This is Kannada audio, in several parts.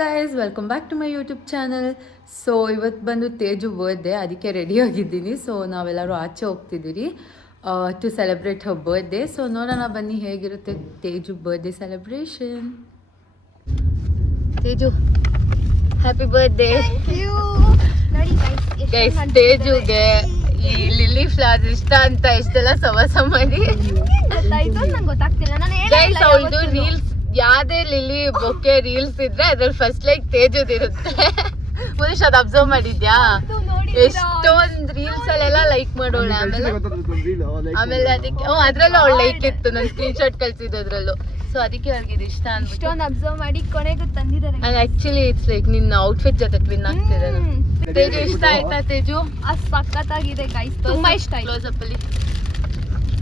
Guys welcome back to my YouTube channel. So ಇವತ್ತು ಬಂದು ತೇಜು ಬರ್ಡೇ, ಅದಕ್ಕೆ ರೆಡಿ ಆಗಿದ್ದೀನಿ. ಸೊ ನಾವೆಲ್ಲರೂ ಆಚೆ ಹೋಗ್ತಿದ್ದೀರಿ to celebrate her birthday. So ನೋಡೋಣ ಬನ್ನಿ ಹೇಗಿರುತ್ತೆ Teju birthday celebration. Teju happy birthday. Guys ತೇಜುಗೆ ಈ ಲಿಲ್ಲಿ ಫ್ಲವರ್ಸ್ ಇಷ್ಟ ಅಂತ ಎಷ್ಟೆಲ್ಲ ಸವಾಸ ಮಾಡಿ ಗೈಸ್ ಅವಳದು ರೀಲ್ಸ್ ಯಾವ್ದೇ ಲಿಲ್ಲಿ ಬೊಕ್ಕೆ ರೀಲ್ಸ್ ಇದ್ರೆ ಅದ್ರಲ್ಲಿ ಫಸ್ಟ್ ಲೈಕ್ ತೇಜುದಿರುತ್ತೆ. ಮನುಷ್ಯ ಅದು ಅಬ್ಸರ್ವ್ ಮಾಡಿದ್ಯಾ? ಎಷ್ಟೊಂದ್ ರೀಲ್ಸ್ ಅಲ್ಲೆಲ್ಲ ಲೈಕ್ ಮಾಡೋಳೆ. ಆಮೇಲೆ ಅದಕ್ಕೆ ಅದ್ರಲ್ಲೂ ಅವಳು ಲೈಕ್ ಇತ್ತು, ನನ್ ಸ್ಕ್ರೀನ್ ಶಾಟ್ ಕಳ್ಸಿದ್ದು. ಸೊ ಅದಕ್ಕೆ ಅವ್ರಿಗೆ ಇದು ಇಷ್ಟ ಅನ್ಬಿಟ್ಟು ಅಬ್ಸರ್ವ್ ಮಾಡಿ ಕೊನೆಗೂ ತಂದಿದ್ದಾರೆ. ಆಕ್ಚುಲಿ ಇಟ್ಸ್ ಲೈಕ್ ನಿನ್ನ ಔಟ್ಫಿಟ್ ಜೊತೆ ಟ್ವಿನ್ ಆಗ್ತಿದೆ. ತೇಜು ಇಷ್ಟ ಆಯ್ತಾ? ತೇಜು ಸಖತ್ತಾಗಿದೆ ಗೈಸ್, ತುಂಬಾ ಇಷ್ಟ ಆಯ್ತು. ಕ್ಲೋಸ್ ಅಪ್ ಅಲ್ಲಿ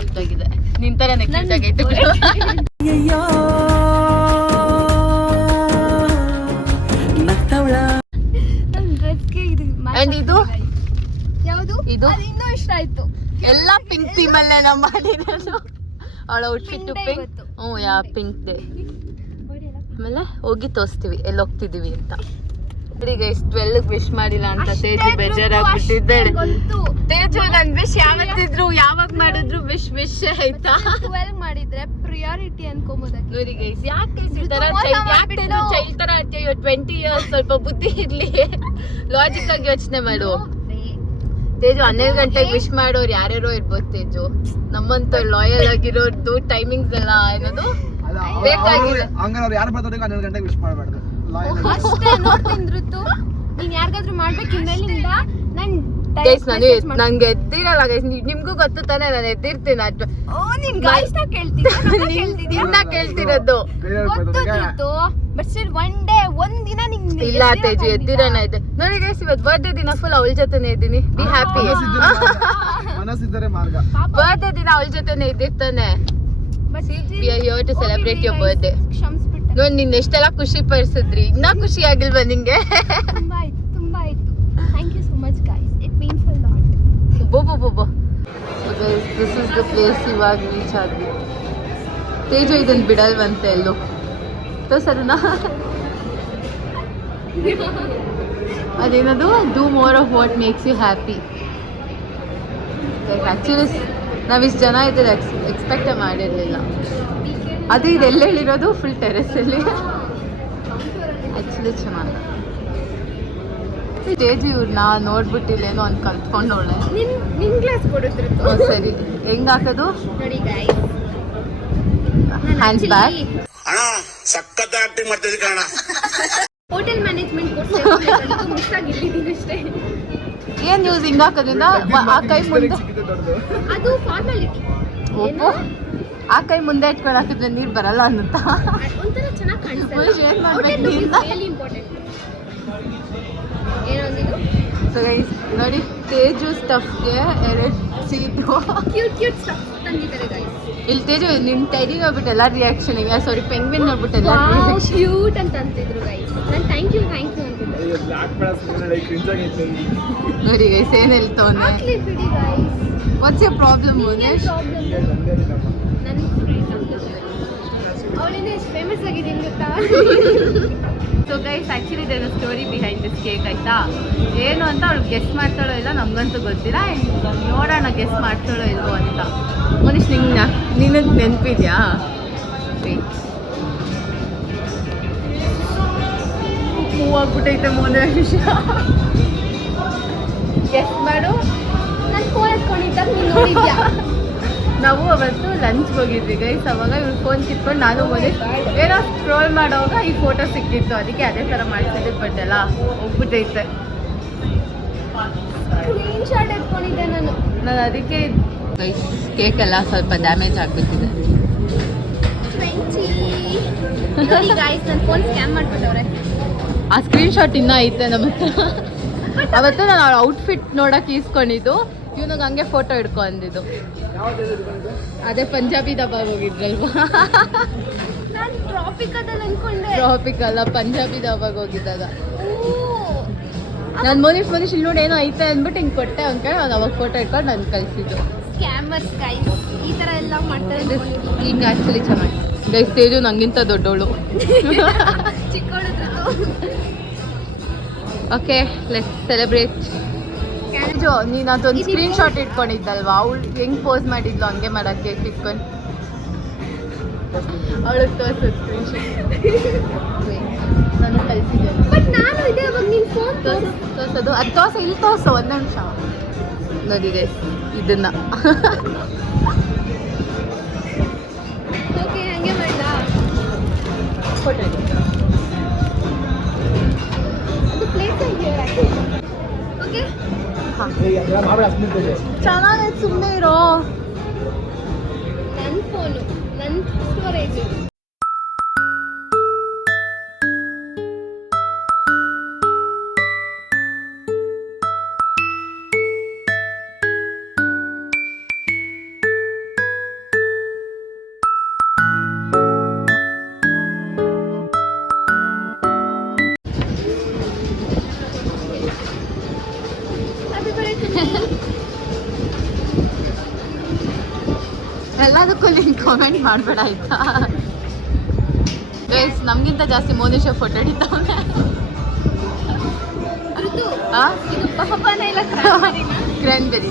ಇದಾಗಿದೆ, ನಿನ್ ತರ ನೆಕ್ಸ್ಟ್ ಆಗೈತೆ. ಅಂಡ್ ಇದು ಯಾವುದು ಇದು ಇನ್ನೂ ಇಷ್ಟ ಆಯ್ತು. ಎಲ್ಲ ಪಿಂಕ್ ಥೀಮ್ ಅಲ್ಲೇ ನಾವು ಮಾಡಿರೋದು. ಅವಳ ಔಟ್ಫಿಟ್ ಪಿಂಕ್. ಯಾ ಪಿಂಕ್ ಡೇ. ಆಮೇಲೆ ಹೋಗಿ ತೋರಿಸ್ತೀವಿ ಎಲ್ಲಿ ಹೋಗ್ತಿದೀವಿ ಅಂತ. ಗೈಸ್ 12 ವಿಶ್ ಮಾಡಿಲ್ಲ ಅಂತ ತೇಜು ಬೇಜಾರಾಗ್ಬಿಟ್ಟಿದ್ದಾಳೆ. ತೇಜು ನನ್ ವಿಶ್ ಯಾವತ್ತಿದ್ರು ಯಾವಾಗ ಮಾಡಿದ್ರು ವಿಶ್ ಆಯ್ತಾ? 12 ಮಾಡಿದ್ರೆ ಪ್ರಿಯಾರಿಟಿ ಅನ್ಕೊಂಬೋದಕ್ಕೆ. ನೋಡಿ ಗೈಸ್, ಯಾಕೆ ಈ ತರ ಚೈಲ್ಡ್ ತರ 20 ಇಯರ್ಸ್ ಸ್ವಲ್ಪ ಬುದ್ಧಿ ಇರ್ಲಿ, ಲಾಜಿಕ್ ಆಗಿ ಯೋಚನೆ ಮಾಡು. ತೇಜು 12 ಗಂಟೆಗೆ ವಿಶ್ ಮಾಡೋರು ಯಾರ್ಯಾರೋ ಇರ್ಬೋದು. ತೇಜು ನಮ್ಮಂತ ಲಾಯಲ್ ಆಗಿರೋದು ಟೈಮಿಂಗ್ಸ್ ಎಲ್ಲ ಏನದು ಬೇಕಾಗಿಲ್ಲ. ಅಷ್ಟೇ ನೋಡ್ತಿಂದ್ರು ನೀನ್ ಯಾರಿಗಾದ್ರೂ ಮಾಡ್ಬೇಕು ಇನ್ಮೇಲಿಂದ. ಗೈಸ್ ನಂಗೆ ಎದ್ದಿರಲ್ಲ ಗೈಸ್, ನಿಮ್ಗೂ ಗೊತ್ತು ತಾನೆ ನಾನು ಎದ್ದಿರ್ತೀನಿ. ನಿನ್ನ ಕೇಳ್ತಿರೋದು ಇಲ್ಲ ತೇಜು, ಎದ್ದಿರೋಣ ಇದೆ. ನೋಡಿ ಗೈಸ್, ಇವತ್ತು ಬರ್ಡೇ ದಿನ ಫುಲ್ ಅವಳ ಜೊತೆನೆ ಇದ್ದೀನಿ. Be happy. ಬರ್ಡೇ ದಿನ ಅವಳ ಜೊತೆನೆ ಇದ್ದಿರ್ತಾನೆ. We are here to celebrate your birthday. ನೋಡಿ ನಿನ್ನ ಎಷ್ಟೆಲ್ಲ ಖುಷಿ ಪಡಿಸಿದ್ರಿ, ಇನ್ನ ಖುಷಿ ಆಗಿಲ್ವಾ ನಿಂಗೆ? ತುಂಬಾ ಆಯ್ತು. Thank you so much guys, it means a lot. ಬೋ So guys, this is the place ಇವಾಗ ರೀಚ್ ಆದ್ವಿ. ತೇಜು ಇದನ್ನ ಬಿಡಲ್ವಂತೆ ಎಲ್ಲೋ ತೋರ್ಸೋದನ್ನ. ಅದೇನದು do more of what makes you happy. Actually ನಾವಿಷ್ಟು ಜನ ಇದ್ರೆ ಎಕ್ಸ್ಪೆಕ್ಟೇ ಮಾಡಿರಲಿಲ್ಲ. ಅದು ಇದೆಲ್ಲ ಹೇಳಿರೋದು ಫುಲ್ ಟೆರೆಸಲ್ಲಿ. ಆ್ಯಕ್ಚುಲಿ ಚೆನ್ನಾಗಿ ತೇಜು ಇವ್ರನ್ನ ನೋಡ್ಬಿಟ್ಟಿಲ್ಲೇನೋ ಅಂತ ಕಲ್ತ್ಕೊಂಡವಳೆ. ಸರಿ, ಹೆಂಗ್ ಹಾಕೋದು ನೋಡಿ guys. Hands bag. Hotel management course miss ಆಗಿದ್ದೀನಿ ಅಷ್ಟೇ. ಏನ್ ಯೂಸ್ ಹಿಂಗ್ ಹಾಕೋದ್ರಿಂದ ಆ ಕೈ ಮುಂದೆ ಅದು ಫಾರ್ಮಾಲಿಟಿ. ಆ ಕೈ ಮುಂದೆ ಇಟ್ಕೊಂಡು ಹಾಕಿದ್ರೆ ನೀರು ಬರಲ್ಲ ಅನ್ನುತ್ತಾ? ಒಂಥರ ಚೆನ್ನಾಗಿ ಕಾಣಿಸ್ತದೆ. ಏನ್ ಮಾಡ್ಬೇಕು ನೀನು? Really important. ಏನಂದಿದ್ದು? ಸೊ ಗೈಸ್ ನೋಡಿ, ತೇಜು ಸ್ಟಫ್ಗೆ 2 ಸೀಟು ಕ್ಯೂಟ್ ಸ್ಟಫ್ ತಂದಿದ್ದಾರೆ ಗೈಸ್. ಇಲ್ಲಿ ತೇಜು ನಿಮ್ ಟೈಡಿ ನೋಡ್ಬಿಟ್ಟು ಎಲ್ಲ ರಿಯಾಕ್ಷನ್ ಇವೆ. ಸಾರಿ, ಪೆಂಗ್ವಿನ್ ನೋಡ್ಬಿಟ್ಟು ಎಲ್ಲ ಕ್ಯೂಟ್ ಅಂತ ಅಂತಿದ್ರು ಗೈಸ್. ನಾನು ಥ್ಯಾಂಕ್ ಯು ಅಂತಿದ್ದೆ. ನೋಡಿ ಗೈಸ್, ಏನ್ ಹೇಳ್ತಾವನೆ. ಆಗ್ಲಿ ಬಿಡಿ guys. What's your problem Monesh? ನನ್ನ ಅವಳಿಂದ ಎಷ್ಟು ಫೇಮಸ್ ಆಗಿದ್ದೀನಿ ಗೊತ್ತಾ? So guys, actually there is story behind this cake ಆಯ್ತಾ. ಏನು ಅಂತ ಅವಳು ಗೆಸ್ ಮಾಡ್ತಾಳೋ ಇಲ್ಲ ನಮಗಂತೂ ಗೊತ್ತಿಲ್ಲ. ನೋಡೋಣ ಗೆಸ್ ಮಾಡ್ತಾಳೋ ಇಲ್ವೋ ಅಂತ. ಮನೀಶ್ ನಿನಗೆ ನೆನಪಿದ್ಯಾ? ಹೂವಾಗ್ಬಿಟ್ಟೈತೆ ಮೋನೇಶ್. ಗೆಸ್ ಮಾಡು. ನಾನು ಫೋನ್ ಎತ್ಕೊಂಡಿದ್ದಾಗ ನೀನು ನೋಡಿದ್ಯಾ? ನಾವು ಅವತ್ತು ಲಂಚ್ಗೆ ಹೋಗಿದ್ವಿ ಗೈಸ್. ಅವಾಗ ಇವ್ರು ಫೋನ್ ಕಿತ್ಕೊಂಡು ನಾನು ಮನೇಶ್ ಏನೋ ಸ್ಕ್ರೋಲ್ ಮಾಡೋವಾಗ ಈ ಫೋಟೋ ಸಿಕ್ಕಿತ್ತು. ಅದಕ್ಕೆ ಅದೇ ಥರ ಮಾಡ್ತಿದ್ದೆ, ಬಟ್ ಎಲ್ಲ ಹೋಗ್ಬಿಟ್ಟೈತೆ. ಸ್ಕ್ರೀನ್ ಶಾಟ್ ಎತ್ಕೊಂಡಿದ್ದೆ ನಾನು ಅದಕ್ಕೆ ಗೈಸ್ ಕೇಕ್ ಎಲ್ಲ ಸ್ವಲ್ಪ ಡ್ಯಾಮೇಜ್ ಆಗ್ಬಿಟ್ಟಿದೆ. 20 ನೋಡಿ ಗೈಸ್, ನನ್ನ ಫೋನ್ ಸ್ಕ್ಯಾನ್ ಮಾಡ್ಬಿಟ್ಟವ್ರೆ. ಆ ಸ್ಕ್ರೀನ್ ಶಾಟ್ ಇನ್ನೂ ಐತೆ ನಮ್ಮ ಹತ್ರ. ಅವತ್ತು ನಾನು ಅವಳ ಔಟ್ಫಿಟ್ ನೋಡೋಕೆ ಈಸ್ಕೊಂಡಿದ್ದು, ಇವನಿಗೆ ಹಂಗೆ ಫೋಟೋ ಹಿಡ್ಕೊ ಅಂದಿದ್ದು. ಅದೇ ಪಂಜಾಬಿ ದಬಾಗ ಹೋಗಿದ್ರಲ್ವಾ? ನಾನು ಟ್ರಾಪಿಕದಲ್ಲಿ ಅನ್ಕೊಂಡೆ. ಟ್ರಾಪಿಕ್ ಅಲ್ಲ, ಪಂಜಾಬಿ ದಬಾಗ ಹೋಗಿದ್ದಾಗ ನಾನು ಮೋನಿಶ್ ಇಲ್ಲಿ ನೋಡಿ ಏನೋ ಐತೆ ಅಂದ್ಬಿಟ್ಟು ಹಿಂಗೆ ಕೊಟ್ಟೆ. ಅಂದ್ಕೊಂಡು ಅವ್ನು ಅವಾಗ ಫೋಟೋ ಹಿಡ್ಕೊಂಡು ನಾನು ಕಳಿಸಿದ್ದು. ಸ್ಕ್ಯಾಮರ್ಸ್ ಗೈಸ್, ಈ ಥರ ಎಲ್ಲ ಮಾಡ್ತಾರೆ. ಈಗ ಆ್ಯಕ್ಚುಲಿ ಚೆನ್ನಾಗಿ ಗೈಸ್ ತೇಜು ನಂಗಿಂತ ದೊಡ್ಡವಳು. Okay let's celebrate. ತೇಜು ನೀನು ಅದೊಂದು ಸ್ಕ್ರೀನ್ ಶಾಟ್ ಇಟ್ಕೊಂಡಿದ್ದಲ್ವಾ, ಅವಳು ಹೆಂಗ್ ಪೋಸ್ ಮಾಡಿದ್ಲು ಹಂಗೆ ಮಾಡಕ್ಕೆ ಇಟ್ಕೊಂಡು ಅವಳಿಗೆ ತೋರಿಸೋದು ಸ್ಕ್ರೀನ್ ಶಾಟ್ ನಾನು ಕಳಿಸಿದ್ದೆ. ತೋರಿಸೋದು ಅದು ತೋರಿಸು, ಇಲ್ಲಿ ತೋರಿಸು ಒಂದು ನಿಮಿಷ ನೋಡಿ ಗೈಸ್ ಇದನ್ನ. ಚೆನ್ನಾಗೈತೆ, ಸುಮ್ಮನೆ ಇರೋ. ನನ್ನ ಫೋನು, ನನ್ನ ಸ್ಟೋರೇಜ್. ಎಲ್ಲದಕ್ಕೂ ನೀನು ಕಾಮೆಂಟ್ ಮಾಡಬೇಡ ಆಯ್ತಾ ಗೈಸ್. ನಮಗಿಂತ ಜಾಸ್ತಿ ಮೋನಿಶ ಫೋಟೋ ಹಿಡಿತಾವನೆ. Cranberry.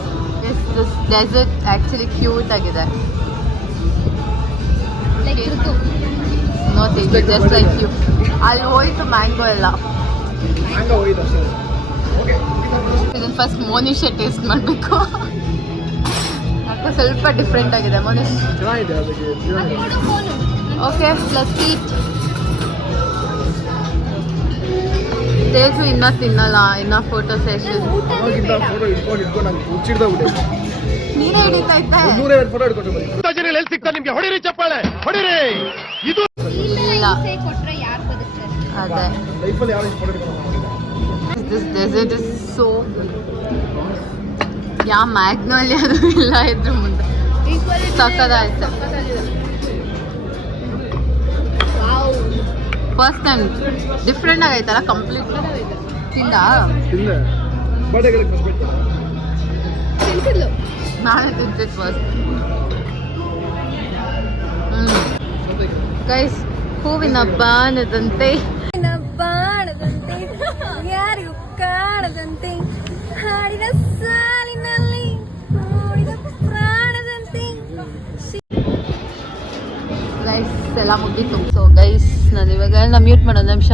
Yes this dessert actually cute ಆಗಿದೆ. No Teju just like you. ಅಲ್ಲಿ ಹೋಯ್ತು ಮ್ಯಾಂಗೋ ಎಲ್ಲ. ಇದನ್ನು ಫಸ್ಟ್ ಮೋನಿಶ ಟೇಸ್ಟ್ ಮಾಡಬೇಕು. ಸ್ವಲ್ಪ ಡಿಫ್ರೆಂಟ್ ಆಗಿದೆ Monish. Okay plus sweet. Teju ಇನ್ನೂ ತಿನ್ನಲ್ಲ, ಇನ್ನೂ ಫೋಟೋ ಸೆಷನ್. ನೀನೇ ಹಿಡಿತಾ ಇದ್ದೆ. ಅದೇ ದಿಸ್ ಡೆಸರ್ಟ್ ಇಸ್ ಸೋ ಯಾವ ಮ್ಯಾಗ್ನೋಲಿಯಾ ಅದು ಇಲ್ಲ ಇದ್ರ ಮುಂದೆ. ಸಕ್ಕದಾಯ್ತು. ಫಸ್ಟ್ ಟೈಮ್ ಡಿಫ್ರೆಂಟ್ ಆಗೈತಲ್ಲ ಕಂಪ್ಲೀಟ್. ತಿಂದ ನಾಳೆ ತಿಂತಿದ್ದು ಫಸ್ಟ್. ಗೈಸ್ ಹೂವಿನ ಬಾಣದಂತೆ ಯಾರಿಗೂ ಕಾಣದಂತೆ ಹಾಡಿದ ಸಾಲಿನಲ್ಲಿ ಓಡಿದ ಪ್ರಾಣದಂತೆ. ಗೈಸ್ ಎಲ್ಲ ಮುಗೀತು. ಸೊ ಗೈಸ್ ನಾನು ಇವಾಗ ಮ್ಯೂಟ್ ಮಾಡೋದು ನಿಮಿಷ.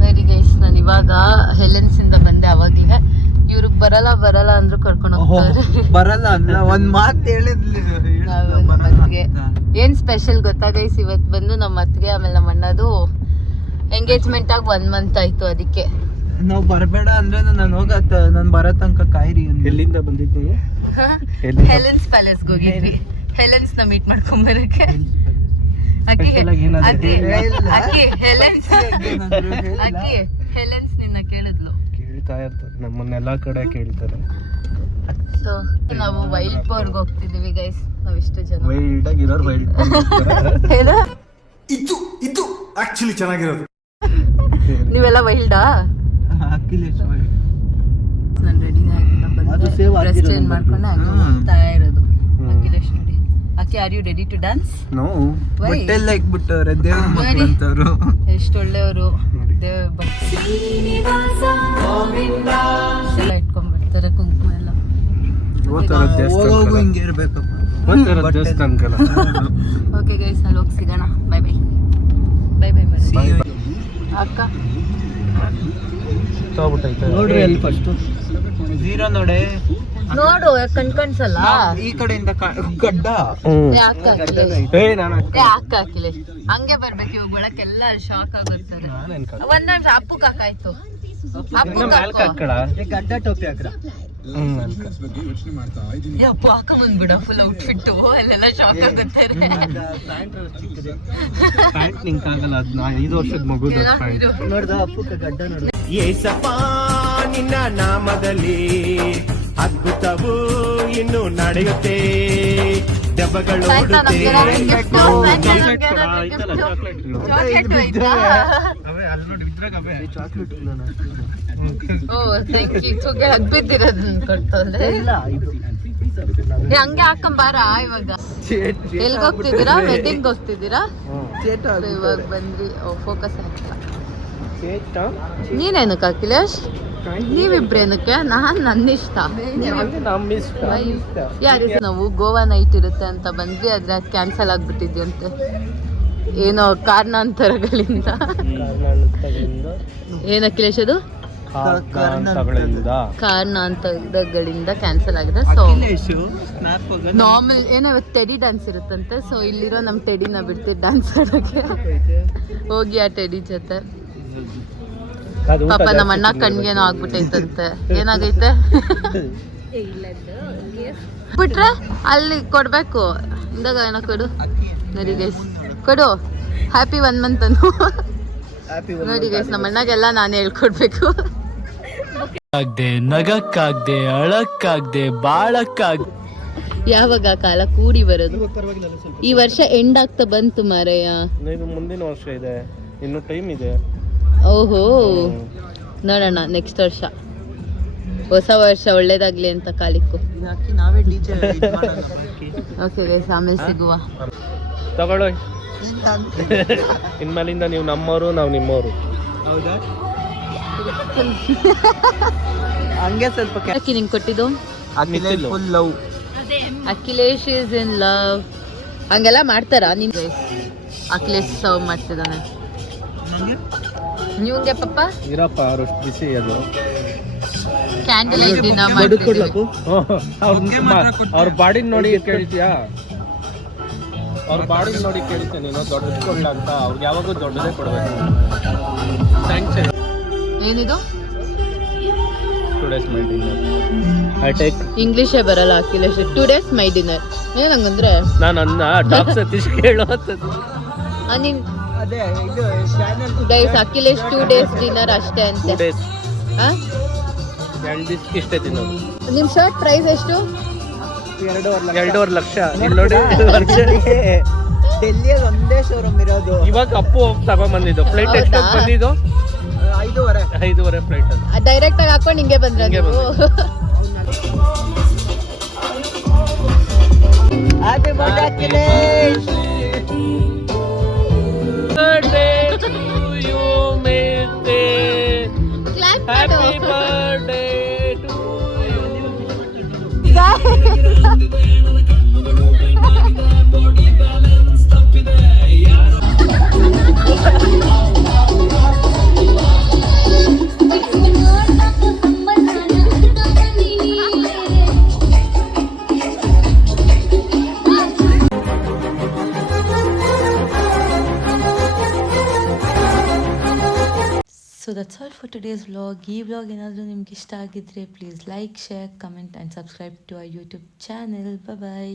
ನೋಡಿ ಗೈಸ್ ನಾನು ಇವಾಗ ಹೆಲೆನ್ಸಿಂದ ಬಂದೆ ಅವಾಗಲೇ. ಇವ್ರಿಗೆ ಬರಲ್ಲ ಅಂದ್ರು ಕರ್ಕೊಂಡು ಹೋಗ್ತಾರೆ. ಬರಲ್ಲ ಅಲ್ಲ ಒಂದ್ ಮಾತು ಹೇಳಿದ್ಲಿ. ಏನ್ ಸ್ಪೆಷಲ್ ಗೊತ್ತಾ ಗೈಸ್, ಇವತ್ತು ಬಂದು ನಮ್ಮ ಅತ್ತಿಗೆ ಆಮೇಲೆ ನಮ್ಮ ಅಣ್ಣದು ಎಂಗೇಜ್ಮೆಂಟ್ ಆಗಿ 1 ಮಂತ್ ಆಯ್ತು. ಅದಕ್ಕೆ ನಾವ್ ಬರ್ಬೇಡ ಅಂದ್ರೆ ನಾನು ಬರೋ ತನಕ ಕಾಯಿರಿ. ಎಲ್ಲಿಂದ ಬಂದಿದ್ದು? ಹೆಲೆನ್ಸ್ ಪ್ಯಾಲೇಸ್ಗೆ ಹೋಗಿದ್ವಿ. ಹೆಲೆನ್ಸ್ ನ ಮೀಟ್ ಮಾಡ್ಕೊಂಡ್ ಬರಕ್ಕೆ. ಅಕ್ಕಿ ಹೆಲೆನ್ಸ್ ನಿನ್ನ ಕೇಳಿದ್ಲು. ಕೇಳ್ತಾ ಇರ್ತಾರೆ, ನಮ್ಮನ್ನೆಲ್ಲಾ ಕಡೆ ಕೇಳ್ತಾರೆ. ಸೊ ನಾವು ವೈಲ್ಡ್ ಪೋರ್ಗೆ ಹೋಗ್ತಿದೀವಿ ಗೈಸ್. ನಾವ್ ಇಷ್ಟು ಜನ ವೈಲ್ಡ್ ಆಗಿರೋರು ವೈಲ್ಡ್ ಇದು ಆಕ್ಚುಲಿ ಚೆನ್ನಾಗಿರೋದು. ನೀವೆಲ್ಲ ವೈಲ್ಡಾ? ನಾನು ರೆಡಿನೇ ಆಗಿಲ್ಲ, ಬಂದೆ ಡ್ರೆಸ್ ಚೇಂಜ್ ಮಾಡ್ಕೊಂಡು ಹಂಗೆ ಹೋಗ್ತಾ ಇರೋದು. ಅಖಿಲೇಶ್ ನೋಡಿ. Akki are you ready to dance? No, ಬಟ್ಟೆಲ್ಲ ಇಕ್ಬಿಟ್ಟವ್ರೆ ದೇವ್ರ ಮಕ್ಕಳು ಅಂತವ್ರು. ಎಷ್ಟು ಒಳ್ಳೆಯವರು. ದೇವ್ರ ಎಲ್ಲ ಇಟ್ಕೊಂಡ್ಬಿಡ್ತಾರೆ, ಕುಂಕುಮ ಎಲ್ಲ. ಹಿಂಗೆ ಇರ್ಬೇಕಪ್ಪ. ಓಕೆ ಗೈಸ್, ಅಲ್ಲಿ ಹೋಗಿ ಸಿಗೋಣ. Bye bye bye bye bye. ಅಕ್ಕ ನೋಡ್ರಿ ಅಲ್ಲಿ ಫಸ್ಟ್ ಜೀರೋ ನೋಡಿ. ನೋಡು ಕಣ್ಸಲ್ಲ. ಈ ಕಡೆಯಿಂದ ಗಡ್ಡ ಅಕ್ಕ ಹಾಕಿಲ್ಲ. ಹಂಗೆ ಬರ್ಬೇಕು ಇವಾಗ ಒಳಕ್ಕೆಲ್ಲ ಶಾಕ್ ಆಗುತ್ತಾರೆ. ಒಂದ್ ನಿಮಿಷ ಅಪ್ಪು ಕಾಕಾಯ್ತು. ಗಡ್ಡ ಟೋಪಿ ಹಾಕ್ರ. ಅಪ್ಪು ಹಾಕ ಬಂದ್ಬಿಡ ಫುಲ್ ಔಟ್ಫಿಟ್. ಅಲ್ಲೆಲ್ಲ ಶಾಕ್ ಆಗುತ್ತಾರೆ. ಪ್ಯಾಂಟ್ ನಿಂಕ್ ಆಗಲ್ಲ, ಅದನ್ನ 5 ವರ್ಷದ ಮಗುದ ನೋಡ್ದ ಅಪ್ಪು ಗಡ್ಡ ನೋಡ್ದ. ಏಸಪ್ಪ ನಿನ್ನ ನಾಮದಲ್ಲಿ ಅದ್ಭುತವು ಇನ್ನು ನಡೆಯುತ್ತೆ, ದೆವ್ವಗಳು ಬಿದ್ದಿರೋದನ್ನ ಕೊಡ್ತಂದ್ರೆ. ಹಂಗೆ ಹಾಕೊಂಬಾರ ಇವಾಗ. ಎಲ್ಗ್ ಹೋಗ್ತಿದ್ದೀರಾ? ವೆಡ್ಡಿಂಗ್ ಹೋಗ್ತಿದ್ದೀರಾ? So, ಇವಾಗ ಬಂದ್ರಿ. ಫೋಕಸ್ ಆಗ್ತಾ. ನೀನೇನಕ್ಕೆ ಅಖಿಲೇಶ್? ನೀವಿಬ್ರೇನಕ್ಕೆ? ನನ್ನ ಇಷ್ಟ. ನಾವು ಗೋವಾ ನೈಟ್ ಇರುತ್ತೆ ಅಂತ ಬಂದ್ವಿ, ಆದ್ರೆ ಅದು ಕ್ಯಾನ್ಸಲ್ ಆಗ್ಬಿಟ್ಟಿದ್ಯಂತೆ ಏನೋ ಕಾರಣಾಂತರಗಳಿಂದ. ಏನ್ ಅಖಿಲೇಶ್ ಅದು? ಕಾರಣಾಂತರಗಳಿಂದ ಕ್ಯಾನ್ಸಲ್ ಆಗಿದೆ. ಸೊ ನಾರ್ಮಲ್ ಏನೋ ಟೆಡಿ ಡ್ಯಾನ್ಸ್ ಇರುತ್ತಂತೆ. ಸೊ ಇಲ್ಲಿರೋ ನಮ್ ಟೆಡಿನ ಬಿಡ್ತೀವಿ ಡ್ಯಾನ್ಸ್ ಆಡೋಕೆ. ಹೋಗಿ ಆ ಟೆಡಿ ಜೊತೆ. ಪಾಪ ನಮ್ಮ ಅಣ್ಣ ಕಣ್ಗೇನೋ ಆಗ್ಬಿಟ್ಟೈತಂತೆ. ಏನಾಗೈತೆ ಬಿಟ್ರೆ ಅಲ್ಲಿ ಕೊಡ್ಬೇಕು. ಇಂದಾಗ ಏನೋ ಕೊಡು ನೋಡಿ ಗೈಸ್, ಕೊಡು. ಹ್ಯಾಪಿ 1 month ಅನ್ನು ನೋಡಿ ಗೈಸ್. ನಮ್ಮ ಅಣ್ಣಗೆಲ್ಲ ನಾನೇ ಹೇಳ್ಕೊಡ್ಬೇಕು. ನಗಕ್ಕಾಗ್ದೆ, ಅಳಕ್ಕಾಗ್ದೆ, ಬಾಳಕ್ಕಾಗ್ದೆ. ಯಾವಾಗ ಕಾಲ ಕೂಡಿ ಬರೋದು? ಈ ವರ್ಷ ಎಂಡ್ ಆಗ್ತಾ ಬಂತು ಮಾರಯ್ಯ. ಮುಂದಿನ ವರ್ಷ ಇದೆ, ಇನ್ನು ಟೈಮ್ ಇದೆ. ಓಹೋ, ನೋಡೋಣ ನೆಕ್ಸ್ಟ್ ವರ್ಷ. ಹೊಸ ವರ್ಷ ಒಳ್ಳೇದಾಗ್ಲಿ ಅಂತ ಕಾಲಿಕ್ಕು. ನಾವೇ DJ ಓಕೆ ಗೈಸ್, ಆಮೇಲೆ ಸಿಗುವ. ತಗೊಳ್ಳೋ. ಇನ್ಮೇಲಿಂದ ನೀವು ನಮ್ಮವರು, ನಾವು ನಿಮ್ಮವರು. ಹೌದಾ? ಹಂಗೆ ಸ್ವಲ್ಪ ಯಾಕೆ ನಿಂಗೆ ಕೊಟ್ಟಿದ್ದು? Full love. Akhilesh is in love. ಹಂಗೆಲ್ಲ ಮಾಡ್ತಾರ? ನಿನ್ ಅಖಿಲೇಶ್ ಸರ್ವ್ ಮಾಡ್ತಿದ್ದಾನೆ. ನೀವಂಗೆ ಪಪ್ಪ ಇರಪ್ಪ, ಅವ್ರಷ್ಟು ಬಿಸಿ ಅದು. ಕ್ಯಾಂಡಲ್ ಲೈಟ್ ದಿನ ಮಾಡ್ತಿದ್ದೀವಿ. ಅವ್ರ ಬಾಡಿ ನೋಡಿ ಕೇಳ್ತೀಯಾ? ಅವ್ರ ಬಾಡಿ ನೋಡಿ ಕೇಳ್ತೀನಿ ನೀನು ದೊಡ್ಡದು ಕೊಡ್ಲ ಅಂತ. ಅವ್ರಿಗೆ ಯಾವಾಗೂ ದೊಡ್ಡದೇ ಕೊಡ್ಬೇಕು. ಥ್ಯಾಂಕ್ಸ್. ಏನಿದು? Today's my dinner. I take. ಇಂಗ್ಲಿಷೇ ಬರಲ್ಲ ಅಖಿಲೇಶ್. 2 days ಮೈ ಡಿನ್ನರ್ ಏನಂಗಂದ್ರೆ? ನಾನು ಅನ್ನ ಡಾಕ್ ಸತೀಶ್ ಕೇಳೋ ನೀನ್ ಅದೇ ಇದು channel guys, Akhilesh 2 days dinner ಅಷ್ಟೇ ಅಂತೆ. 2 days. 2 ದಿವಸ ಇಷ್ಟೇ ತಿನ್ನೋದು. ನಿಮ್ ಶರ್ಟ್ ಪ್ರೈಸ್ ಎಷ್ಟು? 2.5 ಲಕ್ಷ. ಇಲ್ಲಿ ನೋಡಿ, ಡೆಲ್ಲಿಯಲ್ಲಿ ಒಂದೇ ಶೋರೂಮ್ ಇರೋದು. ಇವಾಗ ಅಪ್ಪು ಹೋಗಿ ತಗೊಂಡ್ಬಂದಿದ್ದು. ಫ್ಲೈಟ್ ಹೌದಾ? ಎಷ್ಟೊತ್ತು ಬಂದಿದ್ದು? 5:30 ಫ್ಲೈಟ್ ಅಲ್ಲಿ ಡೈರೆಕ್ಟ್ ಆಗಿ ಹಾಕೊಂಡು ಹಿಂಗೆ ಬಂದ್ರ ಹಿಂಗೆ ನೀವು? Happy birthday Akhilesh. birthday to you, Mete. Clap Happy ಮಾಡು. birthday to you. So that's all for today's vlog. ಈ ವ್ಲಾಗ್ ಏನಾದರೂ ನಿಮ್ಗೆ ಇಷ್ಟ ಆಗಿದ್ರೆ please like, share, comment and subscribe to our YouTube channel. Bye.